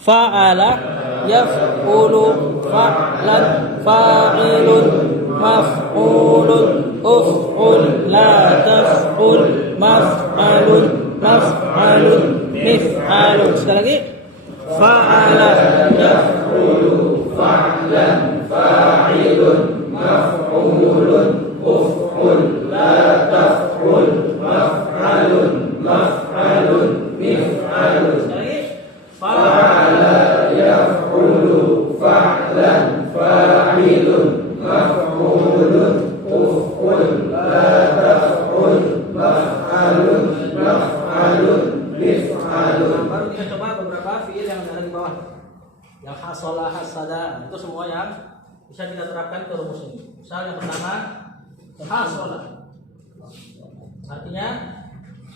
fa'ala, yaf'ulu, fa'lan, fa'ilun, maf'ulun, uf'ul, la taf'ul, maf'alun, maf'alun, mif'alun. Sekali lagi. Fa'ala, yaf'ulu, fa'lan, fa'ilun, maf'ulun, uf'ul, la taf'ul, maf'alun, maf'alun, mif'alun. Sekali lagi. Fa'ala, yaf'ulu, fa'lan, fa'ilun, maf'ulun, uf'ul, la taf'ul, maf'alun, maf'alun, mif'alun. Baru kita coba beberapa fiil yang ada di bawah. Yang hasola, hasada, itu semua yang bisa kita terapkan ke rumus ini. Misal yang pertama, hasola. Artinya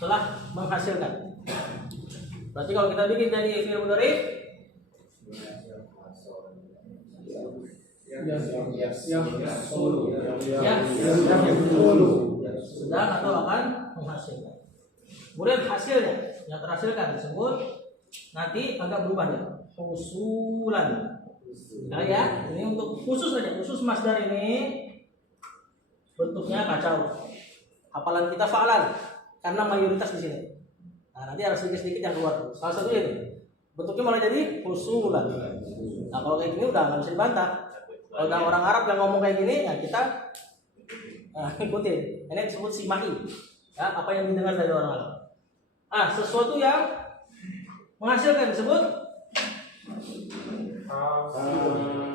telah menghasilkan. Berarti kalau kita bikin jadi fiil mudhari, sedang atau akan menghasilkan. Kemudian hasilnya yang terhasilkan disebut nanti agak berubah ya, husulan. Nah ya, ini untuk khusus saja, khusus masdar ini bentuknya kacau. Hafalan kita fa'alan karena mayoritas di sini. Nah, nanti ada sedikit-sedikit yang keluar. Salah satunya ini bentuknya malah jadi husulan. Nah, kalau kayak gini udah nggak bisa dibantah. Kalau udah orang Arab yang ngomong kayak gini, ya kita ikutin. Ini disebut simahi. Ya, apa yang didengar dari orang Arab. Sesuatu yang menghasilkan disebut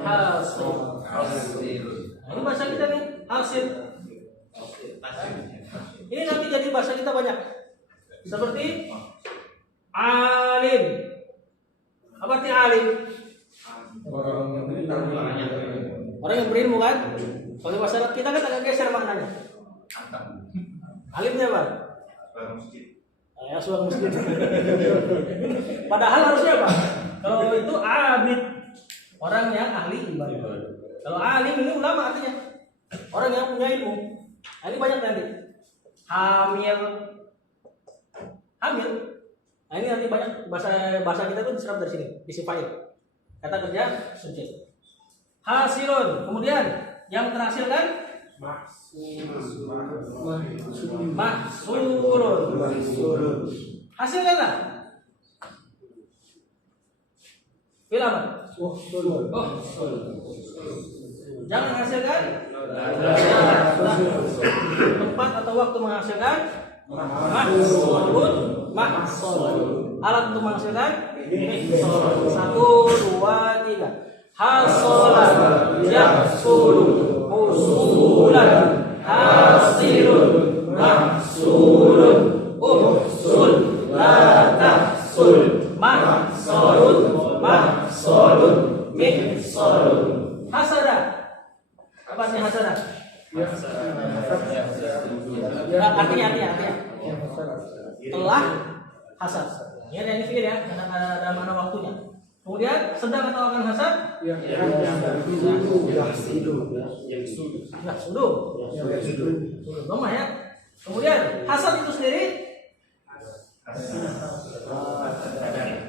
hasil. Nah, ini bahasa kita nih, hasil. Ini nanti jadi bahasa kita banyak. Seperti alim. Apa arti alim? Orang yang berilmu kan? Kalau bahasa Arab kita kan agak geser maknanya. Alimnya apa? Ya, suara masjid. Padahal harusnya apa? Kalau itu abid, orang yang ahli ibadah. Kalau alim ini ulama artinya orang yang punya ilmu. Nah, ini banyak nanti. Hamil. Nah, ini nanti banyak bahasa kita tuh diserap dari sini, isi fa'il. Kata kerja subjek. Hasilun. Kemudian yang terhasilkan mahsulun. Hasilkanlah. Fil apa? Jangan hasilkan tempat atau waktu menghasilkan mahsul. Alat untuk menghasilkan 1, 2, 3. Hasola, yahsulu, husulan, hasilun, mahsulun, uhsul, la tahsul, mahsulun, mahsulun, mihsulun. Hasada. Apa artinya hasada? Artinya telah hasad. Ini ada yang fikir ya, karena ada mana waktunya. Kemudian sedang atau akan hasad? Sudah lama ya. Kemudian hasad itu sendiri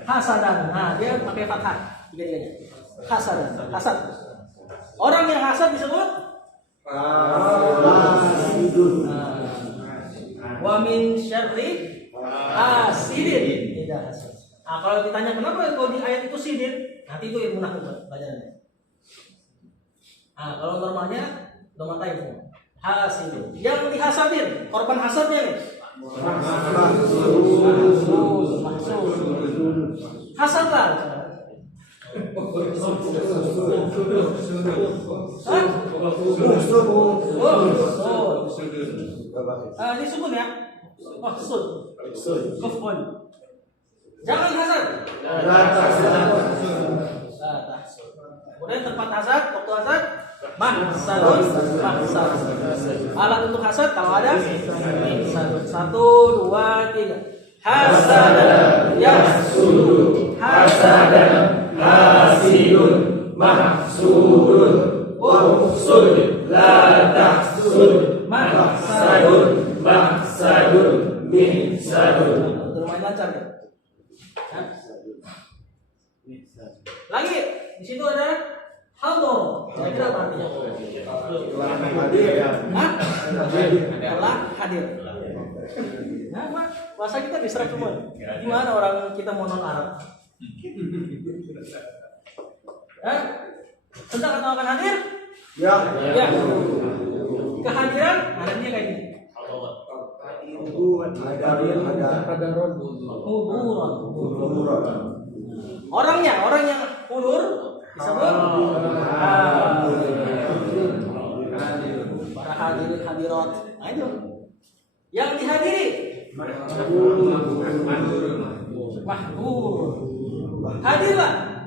hasadan. Nah, dia pakai fathah tiga-tiganya. Hasadan, hasad. Orang yang hasad disebut wa min syarri hasidin idza hasad. Nah, kalau ditanya kenapa kalau di ayat itu sidin, nanti itu ilmu nahwu pelajarannya. Nah, kalau normalnya udah matain semua. Hasidin. Yang dihasadin, korban hasadnya nih. Hasadlah. Ini sukun ya. Sud. Kufun. Jangan hasad. Kemudian tempat hasad, waktu hasad, mahsadun. Alat untuk hasad kalau ada mahsadun. 1, 2, 3. Hasadan yahsulu, hasadan hasilun, mahsulun, uhsul, la tahsul, mahsadun, mihsadun. Lumayan lancar ya? Lagi di situ ada hador. Kira-kira apa artinya? Hah? Telah hadir. Nah, bahasa kita diserap semua. Gimana orang kita mau non Arab? Tentang atau akan hadir? Ya. Kehadiran adanya kayak gini. Orang yang hulur disebut para hadirin hadirat. Nah itu. Yang dihadiri mahdur. Hadirlah.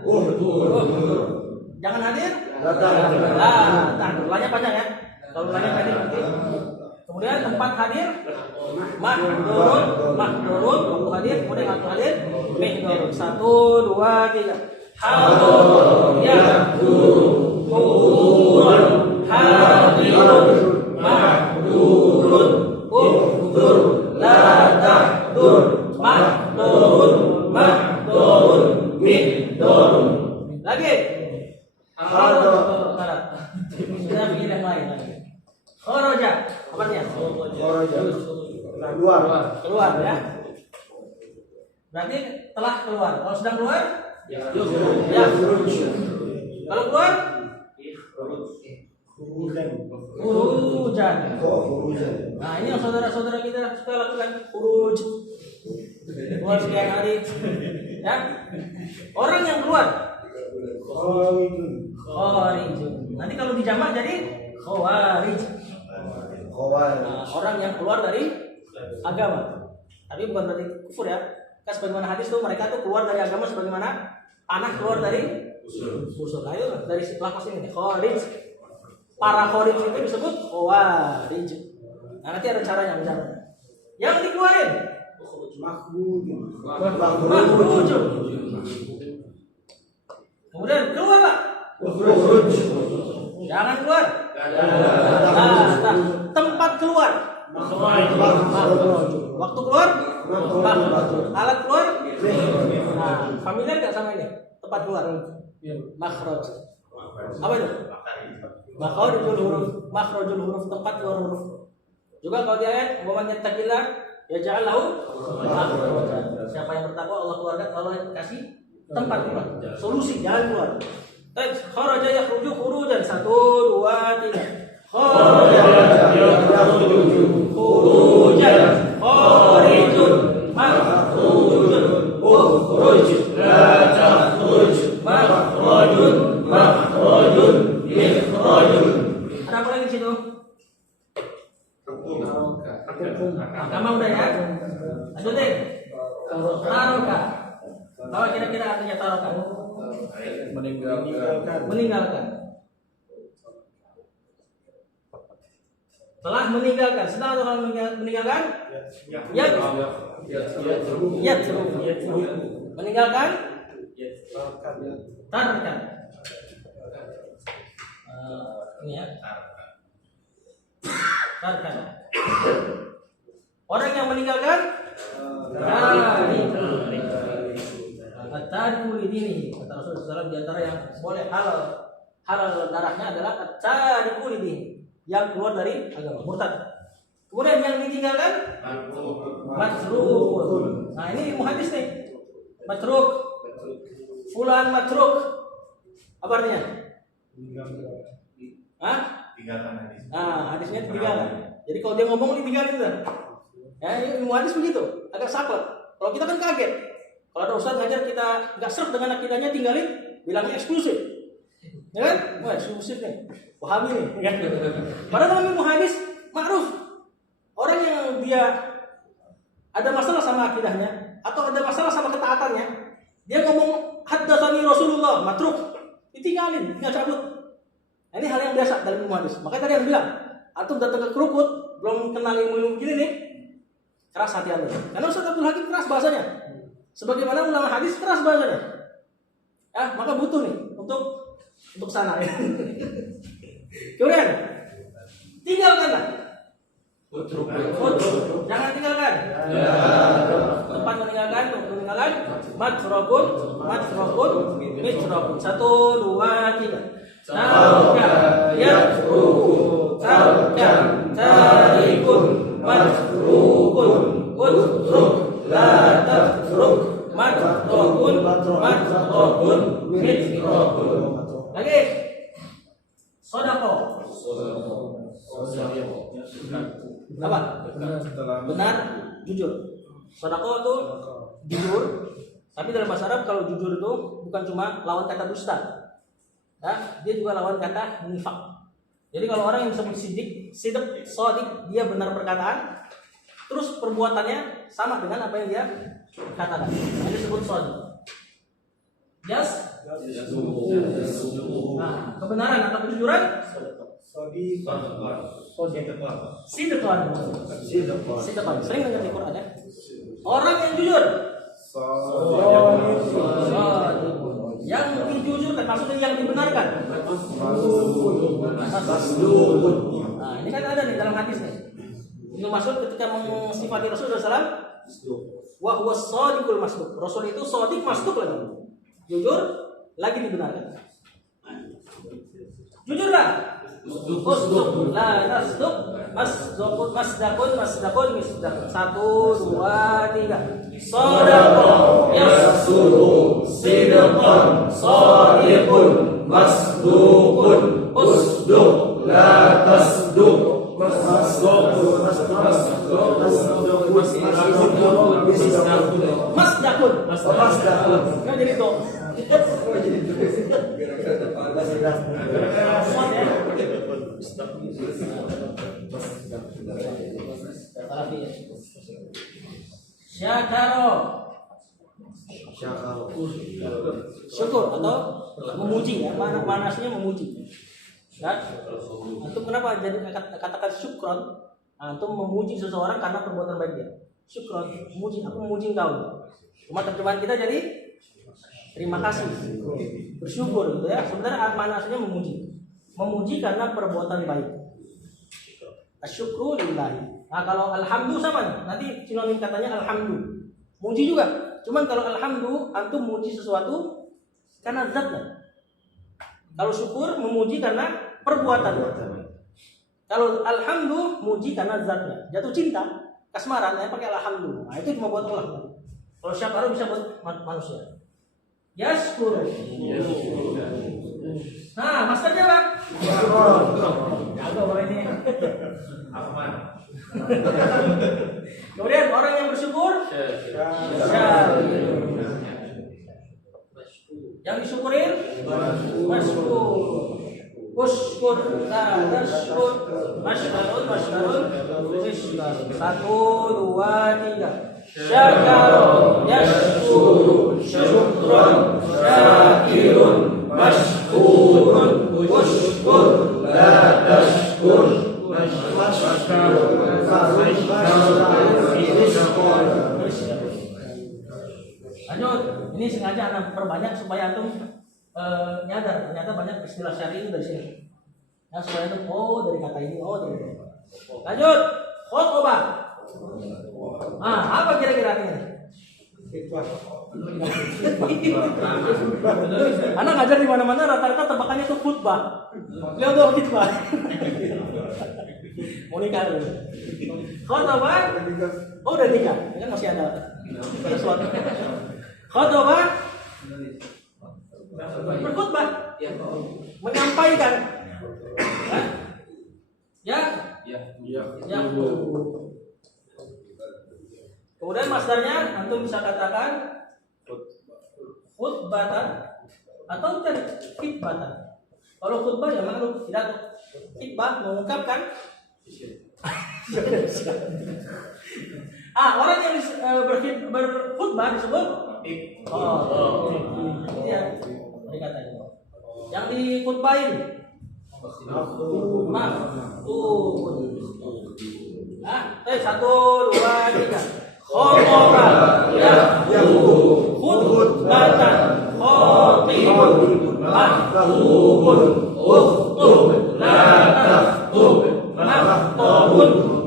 Jangan hadir. Lanya panjang ya. Kalau lanya hadir nanti. Kemudian tempat hadir mahdurun, waktu hadir, kemudian waktu hadir mihdurun. 1, 2, 3. Hadur yahdur hurun hadirun mahdurun uhdur la tahdur mahdurun mihdurun. Lagi hadur sudah bikin yang lain lagi. Kharaja apa artinya? Keluar ya. Berarti telah keluar. Kalau sedang keluar ya. Kalau keluar khurujan. Nah, ini yang saudara-saudara kita suka lakukan, khuruj. Keluar sekian hari. Ya. Orang yang keluar kharijun. Nanti kalau dijamak jadi khawarij. Orang yang keluar dari agama. Tapi bukan berarti kufur ya. Kan sebagaimana hadis tuh mereka tuh keluar dari agama sebagaimana tanah keluar dari usul. Nah, itu dari lafaz ini kharij. Para kharij itu disebut khawarij. Nah, nanti ada caranya misalnya. Yang dikeluarin makhrujun. Kemudian keluarlah. Jangan keluar. Tempat keluar. Waktu keluar. Alat keluar. Familiar gak sama ini? Tempat keluar. Makhraj. Apa itu? Makhrajul huruf, tempat keluar huruf. Juga kalau di ayat wa man yattaqillah yaj'al lahu makhrajan. Siapa yang bertakwa Allah keluarkan, Allah kasih tempat keluar, solusi jalan keluar. Kharaja yakhruju khurujan. 1, 2, 3. Kharaja yakhruju khurujan. Kharijun makhrujun ukhruj la takhruj makhrajun mikhrajun. Ada apa lagi di situ? Agama udah ya. Lanjutin. Taroka. Apa kira-kira artinya taroka? Meninggalkan. Telah meninggalkan. Sedang atau kalau meninggalkan? Meninggalkan. Tarkan. Ini ya. Tarkan. Orang yang meninggalkan at-tariku lidini. Kata Rasulullah SAW, di antara yang boleh halal darahnya adalah at-tariku lidini, yang keluar dari agama, murtad. Kemudian yang ditinggalkan matruk. Nah, ini ilmu hadis nih. Matruk. Fulan matruk. Apa artinya? Tinggalkan hadis. Hadisnya ditinggalkan. Jadi kalau dia ngomong ditinggalin tuh. Ya, ilmu hadis begitu, agak saklek. Kalau kita kan kaget. Kalau ada ustaz ngajar kita nggak serp dengan akidahnya, tinggalin, bilangnya eksklusif. Ya kan? Wah, eksklusif nih. Wahami nih, kan? Padahal dalam ilmu hadis ma'ruf. Orang yang dia ada masalah sama akidahnya atau ada masalah sama ketaatannya, dia ngomong haddatsani Rasulullah, matruk, ditinggalin, tinggal cabut. Nah, ini hal yang biasa dalam ilmu hadis. Makanya tadi yang bilang, antum datang ke Krukut, belum kenal ilmu begini nih, keras hati Anda. Karena Ustaz Abdul Hakim keras bahasanya. Sebagaimana ulama hadis keras bahasanya. Ya, maka butuh nih untuk sana ya. Kemudian tinggalkanlah. Jangan tinggalkan. Tempat meninggalkan. Majrobun. Mijrobun. 1, 2, 3. Tarkan yatruku. Tarkan tarikun. Majrukun. Utruk. La tatruk. Majrobun. Mijrobun. Lagi. Sodako. Apa? Benar, jujur. Sodako itu jujur. Tapi dalam bahasa Arab kalau jujur itu bukan cuma lawan kata dusta, ya, dia juga lawan kata nifak. Jadi kalau orang yang disebut sidik, sodik, dia benar perkataan, terus perbuatannya sama dengan apa yang dia katakan. Ini disebut sodik. Yes? Nah, kebenaran atau kejujuran? Sidqan. Sering dengar di Quran ya. Orang yang jujur. Yang dijujurkan maksudnya yang dibenarkan. Nah, ini kan ada nih dalam hadis nih. Ibnu Mas'ud ketika mensifati Rasulullah SAW, wa huwa shadiqul masduq. Rasul itu shadiq masduq lagi. Jujur lagi dibenarkan. Jujurlah. Usduq la tasduq masdaqun misdaqun. 1, 2, 3. Shadaqa yasduqu sidqan shadiqun masduqun usduq la tasduq masdaqun. Kan jadi itu. Syukur atau memuji ya, mana aslinya memuji. Kan? Antum kenapa jadi katakan syukron? Antum memuji seseorang karena perbuatan baik dia. Syukron, memuji, aku memuji engkau. Cuma terjemahan kita jadi terima kasih, bersyukur gitu ya. Sebenarnya mana aslinya memuji. Memuji karena perbuatan baik. Asyukru lillahi. Nah kalau alhamdu sama nih. Nanti sinonim katanya alhamdu. Muji juga. Cuman kalau alhamdu antum muji sesuatu karena zatnya. Kalau syukur memuji karena perbuatan. Kalau alhamdu muji karena zatnya. Jatuh cinta, kasmaran ya pakai alhamdu. Nah itu cuma buat Allah. Kalau syakar bisa buat manusia. Yashkuru. Nah, masternya Pak. Jago Pak ini. Aman. Kemudian orang yang bersyukur, yang disyukurin, masykur. Ushkur, tashkur, mashkarun, 1, 2, 3. Syakaro, yashkuru, syukron, syakirun, mashkurun, ushkur, la tashkur, lanjut, ini sengaja anak perbanyak supaya antum nyadar ternyata banyak istilah syar'i itu dari sini. Ya supaya antum dari kata ini, dari ini. Lanjut, khotbah. Apa kira-kira artinya? Anak ngajar di mana-mana rata-rata tebakannya itu khutbah. Lihat dong khutbah. Mau nikah dulu. Khutbah? Oh udah nikah, ini kan masih ada sesuatu. Khutbah? Berkhutbah? Menyampaikan. Ya. Kemudian masdarnya antum bisa katakan khutbatan atau khitbatan. Kalau khutbah ya maklum tidak khitbah mengungkapkan. Orang yang berkhutbah disebut ya katanya. Yang dikhutbahin maftun. 1, 2, 3. Khotbah yahdu khutbatan khatibun maftun uktub la taktub maftubun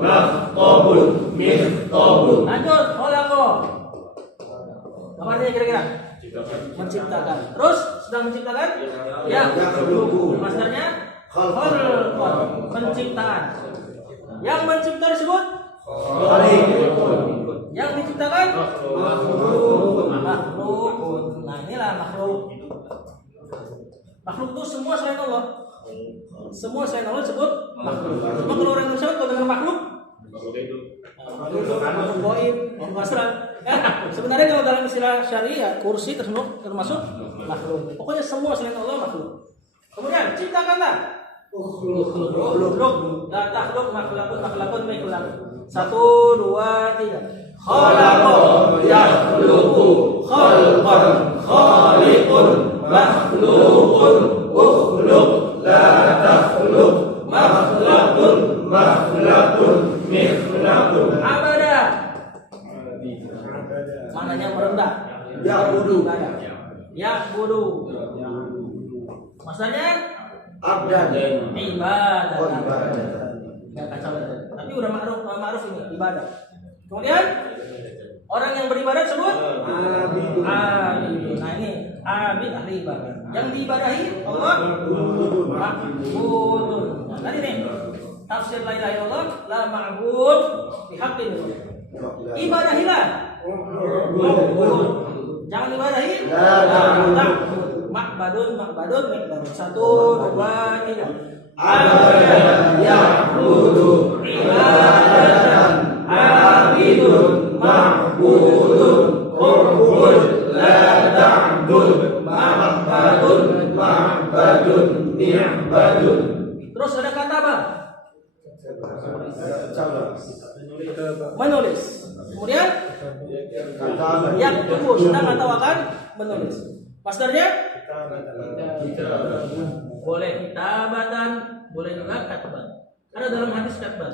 menciptakan. Terus sedang menciptakan? Yakhluqu. Masdarnya khalqan, penciptaan. Yang mencipta disebut khaliqun. Yang diciptakan makhlukun. Nah, inilah makhluk. Makhluk itu semua selain Allah. Semua selain Allah disebut makhluk. Cuma kalau orang Indonesia kalau dengar makhluk makhluk goib, makhluk asral. Sebenarnya kalau dalam istilah syariah kursi termasuk makhluk. Pokoknya semua selain Allah makhluk. Kemudian ciptakanlah. La takhluq makhlukun mikhlaq. 1, 2, 3. Khalaqa yakhluqu khalqan khaliqun makhluqun ukhluq la takhluq makhlukun mikhlaqun. Abada. Maknanya merendah. Ya'budu. Maksudnya abdan ibadah. Enggak kacau. Tapi udah ma'ruf ini ibadah. Kemudian orang yang beribadah disebut abidun. Nah ini abid ahli ibadah. Yang diibadahi Allah ma'budun. Nah tadi nih tafsir la ilaha illallah la ma'bud bihaqqin. Ibadahilah. Jangan ibadahi Makbadun mikbadun. 1, 2, 3. Abada ya'budu ibadatan abidun ma'budun urbun la ta'bud makbadun ni'badun. Terus ada kata apa? Menulis. Kemudian yang tubuh sedang atau akan menulis. Masdarnya boleh kitabatan, boleh juga katban. Ada dalam hadis katban.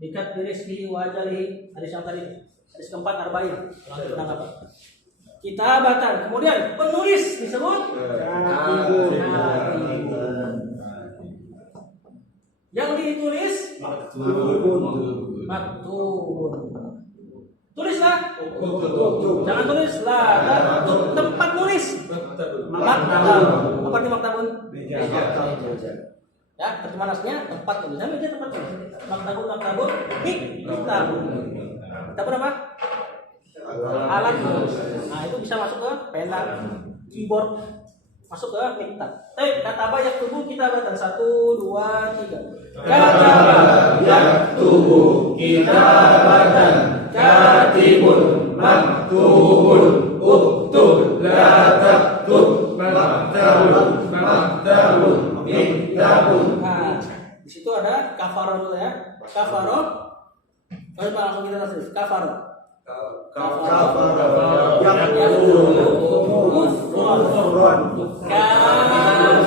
Bikat dirizki wajali, hadis yang tadi, hadis keempat arba'in. Tentang apa? Kitabatan. Kemudian penulis disebut katibun. Yang ditulis maktubun. Tulislah. Jangan tulislah. Tempat nulis. Maktab. Apa di maktabun? Ya, terjemahan aslinya tempat tulis. Namanya dia tempat tulis. Maktabun. Kitabun. Kitabun apa? Alat tulis. Nah, itu bisa masuk ke pena, keyboard, masuk ke kitab. Kata apa yang tubuh kita baca 1, 2, 3. Kata yang tubuh kita baca. Katibun maktubun uktub la taktub maktabun iktabun. Nah, di situ ada kafaroh dulu ya. Kafaroh. Coba langsung kita tasrif. Kafaroh yang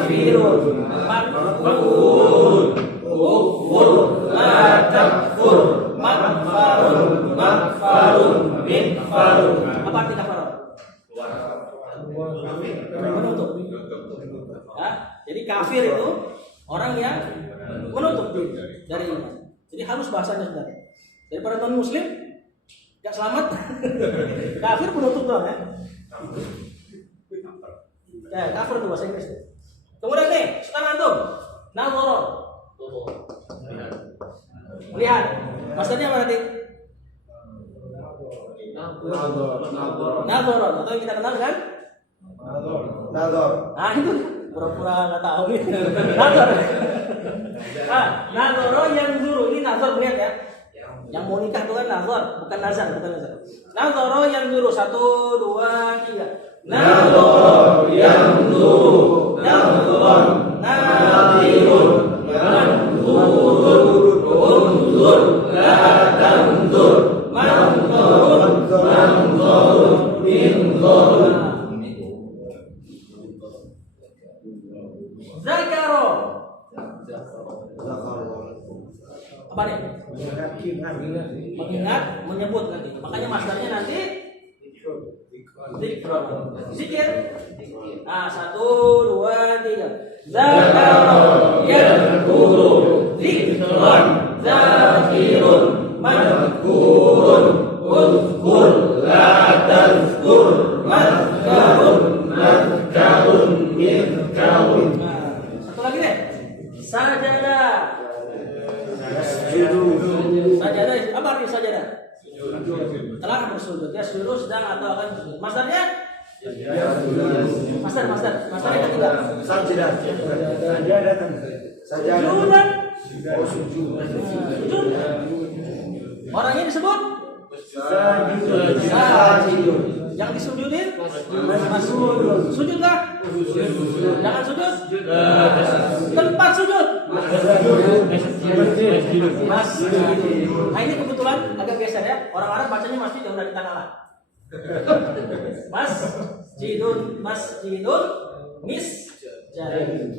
kafirun makfurun ukfur la takfur makfarun mikfarun. Apa arti kafarun? Menutup. Ya, jadi kafir itu orang yang menutup dari iman. Jadi halus bahasanya sebenarnya. Daripada non muslim gak selamat. Kafir menutup doang ya. Ya, kafir itu bahasa Inggris. Kemudian nih, sekarang antum nazara. Lihat. Maksudnya apa nanti? Nazar atau yang kita kenal kan? Nazar. Nah itu pura-pura nggak tahu nih. Nazar. Nazar yang zuru ini nazar melihat ya. Yang mau nikah itu kan nazar, bukan nazar, bukan nazar. Nazar yang zuru 1, 2, 3. Nazar yang zuru, nazar, nazirun, manzurun, unzur, la tanzur, manzurun, minzurun. Zakaro. Apa nih? Mengingat, menyebut nanti. Makanya masdarnya nanti zikir. Nah, 1, 2, 3. Zakaro yadhkuru zikran zakirun madhkurun uzkur la tazkur madhkarun mirkaun. Nah, satu lagi deh. Sajada. Sajada apa arti sajada? Telah bersujud. Ya sujud sedang atau akan bersujud. Masdarnya? Masdar yang ketiga. Sajadah. Sujudan. Sujud. Orangnya disebut sajidun. Yang disujudin sujud kah? Jangan sujud. Tempat sujud. Nah ini kebetulan agak geser ya. Orang Arab bacanya masjid yang udah di tanah lah. Masjidun, misjadun.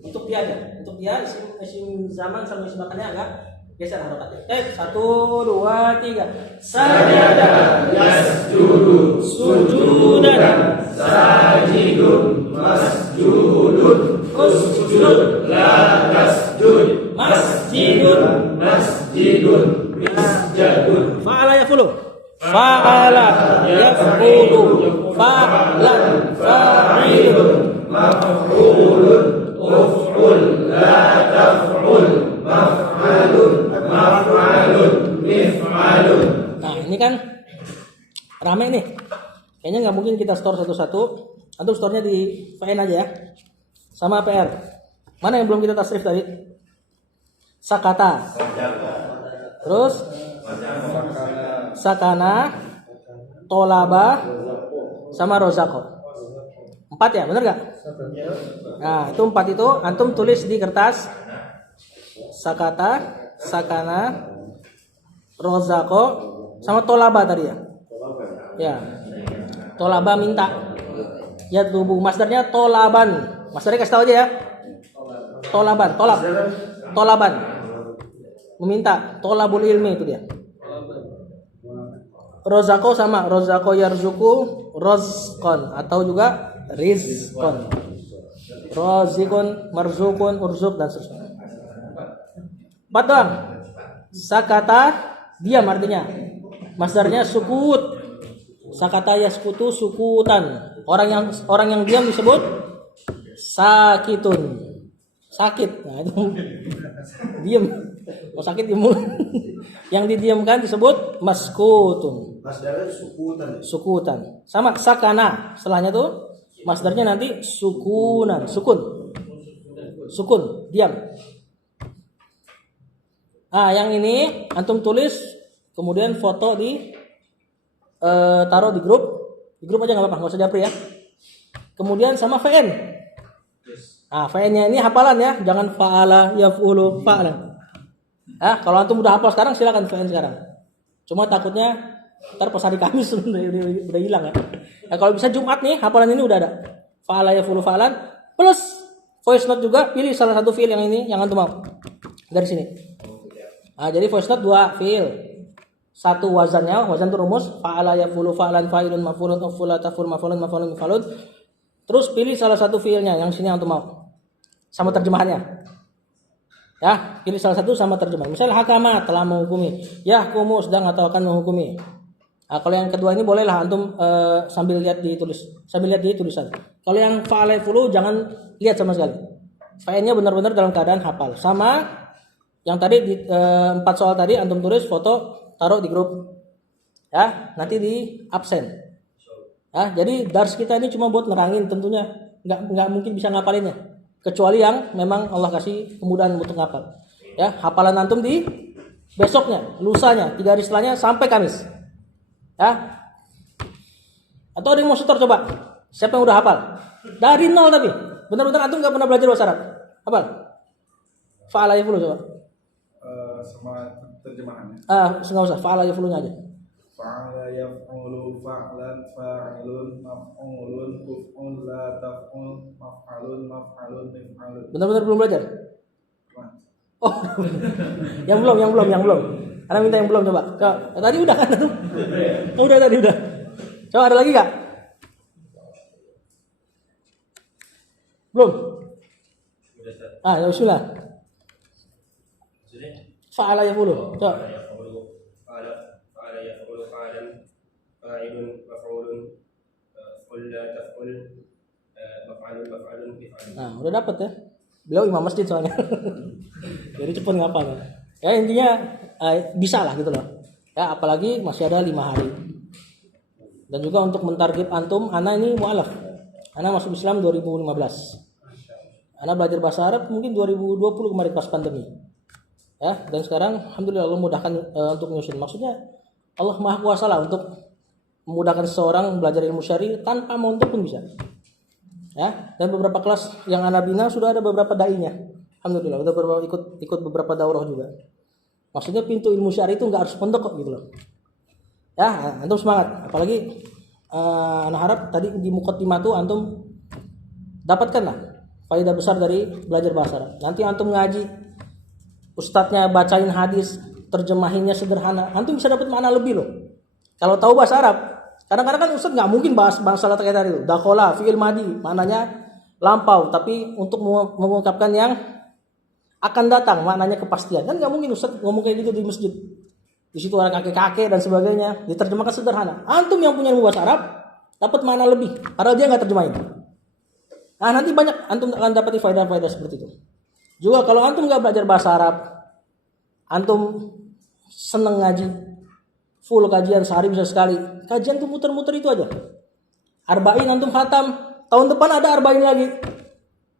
Untuk dia aja. Untuk dia isim zaman sama isim makannya agak geser harokatnya. 1, 2, 3. Sajada Yasjudu sujudan sajidun masjudun usjud la tasjud masjidun misjadun. fa'ala yafulu fa'lan fa'ilun maf'ulun uf'ul la taf'ul maf'alun mif'alun. Nah ini kan rame nih. Kayaknya nggak mungkin kita store satu-satu. Antum store-nya di VN aja ya. Sama PR. Mana yang belum kita tasrif tadi? Sakata. Terus sakana, tolaba, sama rozako. 4 ya, bener gak? Nah itu 4 itu antum tulis di kertas. Sakata, sakana, rozako, sama tolaba tadi ya. Ya, tolaba minta. Ya tubuh masdarnya tolaban. Masdarnya kasih tahu aja ya. Tolaban. Meminta. Tolabul ilmi itu dia. Rozako sama rozako yarzuku rozkon atau juga rizkon. Rozikun, marzukun, urzuk dan seterusnya. 4 doang. Sakata diam artinya. Masdarnya sukut. Sakata yaskutu sukutan. Orang yang diam disebut sakitun. Sakit. Nah, itu diam. Kalau sakit diam. Yang didiamkan disebut maskutun. Masdarnya Sukutan. Sama sakana. Setelahnya tuh masdarnya nanti sukunan. Sukun, diam. Nah, yang ini antum tulis kemudian foto di taruh di grup. Di grup aja nggak apa-apa, nggak usah japri ya. Kemudian sama VN. Nah, VN-nya ini hafalan ya, jangan fa'ala yaf'ulu fa'ala. Kalau antum udah hafal sekarang silakan VN sekarang. Cuma takutnya ntar pas hari Kamis udah hilang ya. Nah, kalau bisa Jumat nih hafalan ini udah ada. Fa'ala yaf'ulu fa'alan plus voice note juga, pilih salah satu fiil yang ini yang antum mau. Dari sini. Nah, jadi voice note 2 fiil. 1 wazannya, wazan itu rumus fa'ala yaf'ulu fa'lan fa'ilun maf'ulun uf'ula taf'ul maf'ulun mif'alun. Terus pilih salah satu fiilnya yang sini yang antum mau. Sama terjemahannya. Ya, pilih salah satu sama terjemahan. Misal hakama telah menghukumi, yahkumu sedang atau akan menghukumi. Nah, kalau yang kedua ini bolehlah antum sambil lihat di tulisan. Kalau yang fa'ala yaf'ulu jangan lihat sama sekali. Fa'ilnya benar-benar dalam keadaan hafal. Sama yang tadi di 4 soal tadi antum tulis foto taruh di grup ya, nanti di absen ya. Jadi dars kita ini cuma buat nerangin, tentunya nggak mungkin bisa ngapalinnya kecuali yang memang Allah kasih kemudahan untuk ngapal ya. Hafalan antum di besoknya, lusanya, 3 hari setelahnya sampai Kamis ya. Atau ada yang mau setor, coba siapa yang udah hafal dari nol tapi benar-benar antum nggak pernah belajar bahasa Arab, hafal fa'ala yaf'ulu coba. Sama terjemahannya. Nggak usah, fa'ala yaf'ulunya aja. Fa'ala yaf'ulu fa'lan fa'ilun maf'ulun uf'ul la taf'ul maf'alun mif'alun. Benar-benar belum belajar? Oh, yang belum. Karena minta yang belum coba. Tadi udah kan? Tadi udah. Coba ada lagi nggak? Belum. Ya bismillah. Fa'ala yaf'ulu. Coba. Fa'ala yaf'ulu fa'lan fa'ilun maf'ulun uf'ul la taf'ul maf'alun maf'alun mif'alun. Nah, udah dapat ya. Beliau imam masjid soalnya. Jadi cepet ngapal. Ya intinya bisa lah gitu loh. Ya apalagi masih ada 5 hari. Dan juga untuk mentarget antum, ana ini mualaf. Ana masuk Islam 2015. Ana belajar bahasa Arab mungkin 2020 kemarin pas pandemi. Ya, dan sekarang alhamdulillah Allah mudahkan untuk nyusun. Maksudnya Allah Maha Kuasa lah untuk memudahkan seseorang belajar ilmu syar'i tanpa montok pun bisa. Ya, dan beberapa kelas yang ana bina sudah ada beberapa dai-nya. Alhamdulillah, udah beberapa ikut beberapa daurah juga. Maksudnya pintu ilmu syar'i itu enggak harus pondok kok gitu loh. Ya, antum semangat. Apalagi ana harap tadi di muqaddimah tuh antum dapatkanlah faedah besar dari belajar bahasa Arab. Nanti antum ngaji, ustadznya bacain hadis, terjemahinnya sederhana, antum bisa dapat makna lebih loh. Kalau tahu bahasa Arab, kadang-kadang kan ustadz nggak mungkin bahas masalah terkait itu. Dakhola, fi'il madi, maknanya lampau, tapi untuk mengungkapkan yang akan datang, maknanya kepastian. Kan nggak mungkin ustadz ngomong kayak gitu di masjid. Di situ ada kakek-kakek dan sebagainya, diterjemahkan sederhana. Antum yang punya ilmu bahasa Arab dapat makna lebih, padahal dia nggak terjemahin. Nah nanti banyak antum akan dapati faedah-faedah seperti itu. Juga kalau antum nggak belajar bahasa Arab, antum seneng ngaji, full kajian sehari bisa sekali. Kajian tuh muter-muter itu aja. Arba'in antum khatam, tahun depan ada arba'in lagi.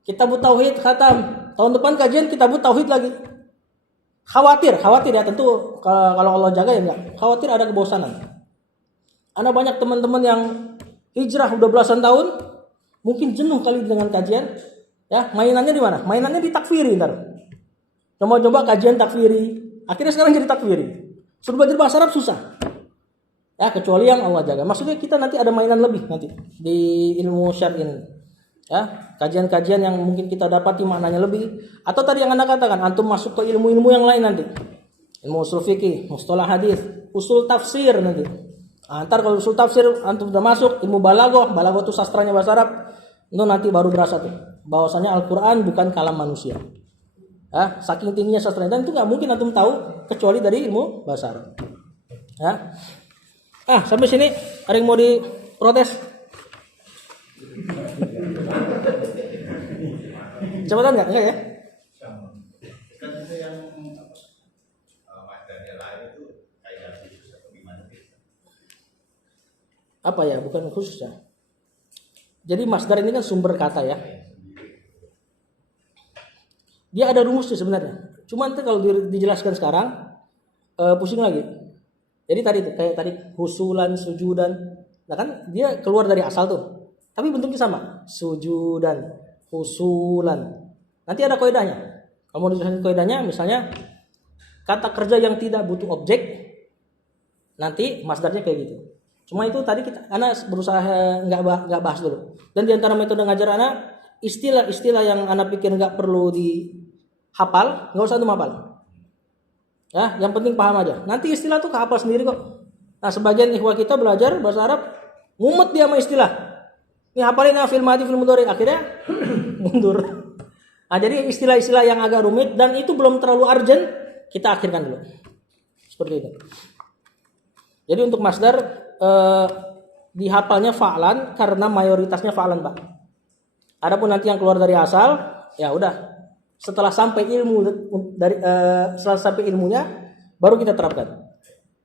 Kitabut tauhid khatam, tahun depan kajian kitabut tauhid lagi. Khawatir ya tentu kalau Allah jaga ya enggak. Khawatir ada kebosanan. Ana banyak teman-teman yang hijrah udah belasan tahun, mungkin jenuh kali dengan kajian. Ya, mainannya di mana? Mainannya di takfiri ntar. Coba-coba kajian takfiri, akhirnya sekarang jadi takfiri. Suruh belajar bahasa Arab susah. Ya, kecuali yang Allah jaga. Maksudnya kita nanti ada mainan lebih nanti di ilmu syar'i ini. Ya, kajian-kajian yang mungkin kita dapati maknanya lebih. Atau tadi yang Anda katakan, antum masuk ke ilmu-ilmu yang lain nanti. Ilmu usul fikih, mustalah hadis, usul tafsir nanti. Ntar kalau usul tafsir antum sudah masuk, ilmu balaghah itu sastranya bahasa Arab. Itu nanti baru berasa tuh bahwasanya Al-Qur'an bukan kalam manusia. Ya, saking tingginya sastranya dan itu nggak mungkin antum tahu kecuali dari ilmu bahasa Arab. Ya. Sampai sini ada yang mau diprotes? Cepetan nggak? Enggak ya? Kan itu yang masdarnya lain itu kayak khusus atau gimana sih? Apa ya? Bukan khusus ya. Jadi masdar ini kan sumber kata ya. Dia ada rumusnya sebenarnya. Cuma nanti kalau dijelaskan sekarang pusing lagi. Jadi tadi tuh kayak tadi husulan, sujudan. Nah kan dia keluar dari asal tuh. Tapi bentuknya sama. Sujudan, husulan. Nanti ada kaidahnya. Kalau mau dijelaskan kaidahnya misalnya kata kerja yang tidak butuh objek nanti masdarnya kayak gitu. Cuma itu tadi ana berusaha nggak bahas dulu. Dan di antara metode ngajar ana istilah-istilah yang ana pikir nggak perlu dihafal, nggak usah tuh hafal. Ya, yang penting paham aja. Nanti istilah tuh kehafal sendiri kok. Nah, sebagian ikhwah kita belajar bahasa Arab, mumet dia sama istilah. Ini hafalin fil madi fil mudhari, akhirnya mundur. Nah, jadi istilah-istilah yang agak rumit dan itu belum terlalu urgent, kita akhirkan dulu. Seperti itu. Jadi untuk masdar dihafalnya fa'lan karena mayoritasnya fa'lan, Pak. Adapun nanti yang keluar dari asal, ya udah. Setelah sampai ilmunya baru kita terapkan.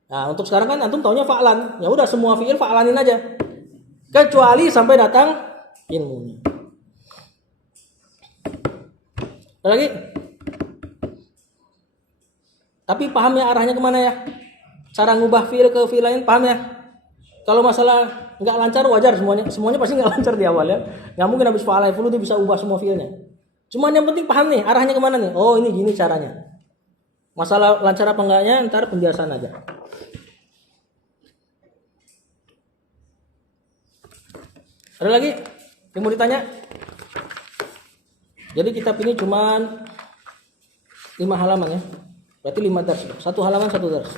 Nah, untuk sekarang kan antum taunya fa'lan. Ya udah semua fi'il fa'lanin aja. Kecuali sampai datang ilmunya. Ada lagi? Tapi paham ya arahnya kemana ya? Cara ngubah fi'il ke fi'il lain paham ya? Kalau masalah nggak lancar wajar semuanya pasti nggak lancar di awal ya. Nggak mungkin habis fa'ala dulu dia bisa ubah semua fi'ilnya. Cuman yang penting paham nih arahnya kemana nih. Oh ini gini caranya. Masalah lancar apa enggaknya ntar pembiasaan aja. Ada lagi yang mau ditanya? Jadi kitab ini cuman 5 halaman ya. Berarti 5 dars. 1 halaman 1 dars.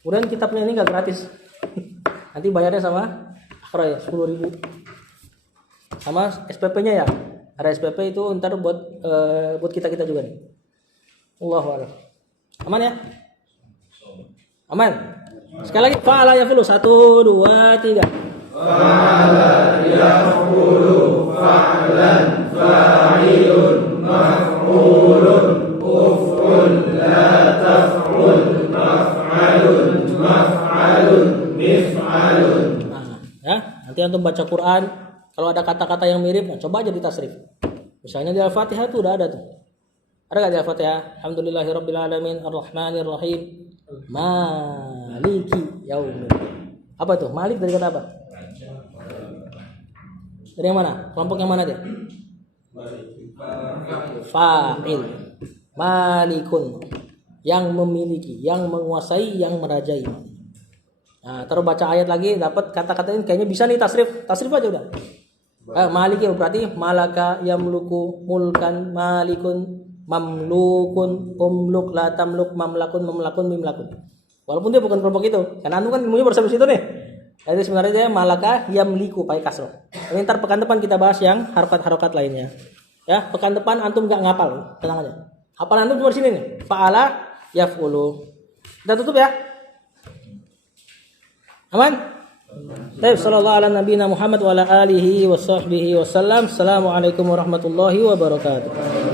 Kemudian kitabnya ini nggak gratis. Nanti bayarnya sama akhra ya 10.000. Sama SPP-nya ya. Ada SPP itu ntar buat kita juga nih. Allahu a'lam. Aman ya? Aman. Sekali lagi fa'ala yafulu 1 2 3. Fa'ala yafulu antum baca Quran, kalau ada kata-kata yang mirip, nah coba aja ditasrif. Misalnya di Al-Fatihah tuh udah ada tuh. Ada nggak di Al-Fatihah? Alhamdulillahirabbil alamin, arrahmanir rahim, maliki yaumil. Apa tuh? Malik dari kata apa? Dari yang mana? Kelompok yang mana dia? Fa'il. Malikun. Yang memiliki, yang menguasai, yang merajai. Nah, terus baca ayat lagi, dapat kata-kata ini kayaknya bisa nih tasrif. Tasrif aja udah. Maliki berarti malaka yamluku mulkan malikun mamlukun umluk la tamluk mamlakun mamlakun mimlakun. Walaupun dia bukan kelompok itu. Karena antum kan ilmunya baru sampai situ nih. Jadi sebenarnya dia malaka yamliku pakai kasroh. Ini ntar pekan depan kita bahas yang harokat-harokat lainnya. Ya, pekan depan antum nggak ngapal, tenang aja. Hafalan antum cuma di sini nih. Fa'ala yaf'ulu. Kita tutup ya. Aman? Baik, sallallahu ala nabiyina Muhammad wa ala alihi wa sahbihi wasallam. Assalamualaikum warahmatullahi wabarakatuh.